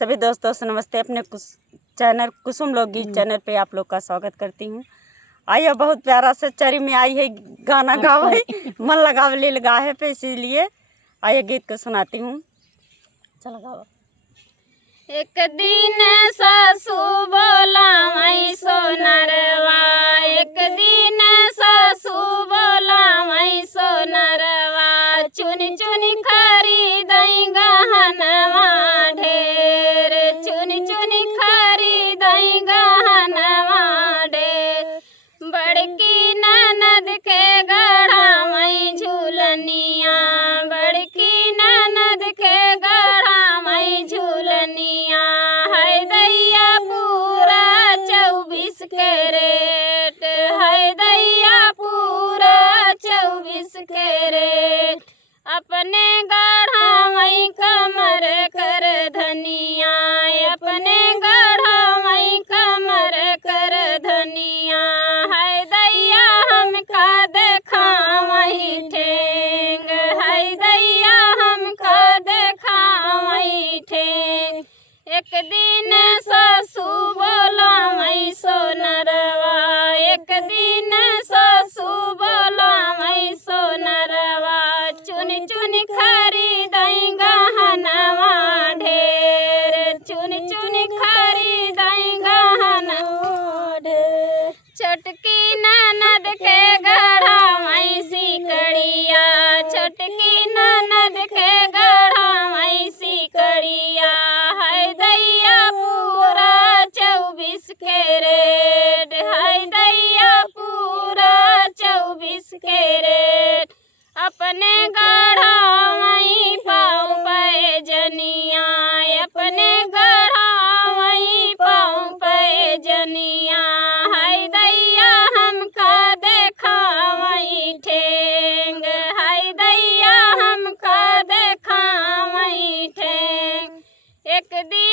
सभी दोस्तों से नमस्ते। अपने चैनल कुसुम लोकगीत चैनल पे आप लोग का स्वागत करती हूँ। आइए बहुत प्यारा से चरी में आई है गाना गावे मन लगावे ले लगा है पे, इसीलिए आइए गीत को सुनाती हूँ। चलो गाओ। एक दिन सासू बोला मैं सोनरवा, एक दिन सासू बोला मैं सोनरवा, चुन चुन खरीदई गहनवा ढेर, चुन चुन खरीदई गहनवा ढेर। बड़की ननद के गढ़ा मैं झूलनिया, बड़की ननद के गढ़ा मैं झूलनिया, है दैया पूरा 24 कैरेट, है दैया पूरा 24 कैरेट। अपने गढ़ा मैं कमर कर धनिया, अपने गढ़ा मैं कमर कर धनिया, है दैया हमका देखा वही ठेंग, है दैया हमका देखा वही ठेंग। एक दिन सासू बोला मैं सोनरवा, एक दिन सासू बोला मैं सोनरवा, चुन चुन खरीदई गहनवा ढेर, चुन चुन खरीदई गहनवा ढेर। छोटकी ननद के गढ़ा मैं सिकड़िया, छोटकी ननद के गढ़ा मैं सिकड़िया, है दैया पूरा 24 कैरेट, है दैया पूरा 24 कैरेट। अपने गढ़ा मैं पाऊँ पैजनिया, अपने गढ़ा मैं पाऊँ पैजनिया, है दैया हमका देखा वही ठेंग, है दैया हमका देखा वही ठेंग। एक दिन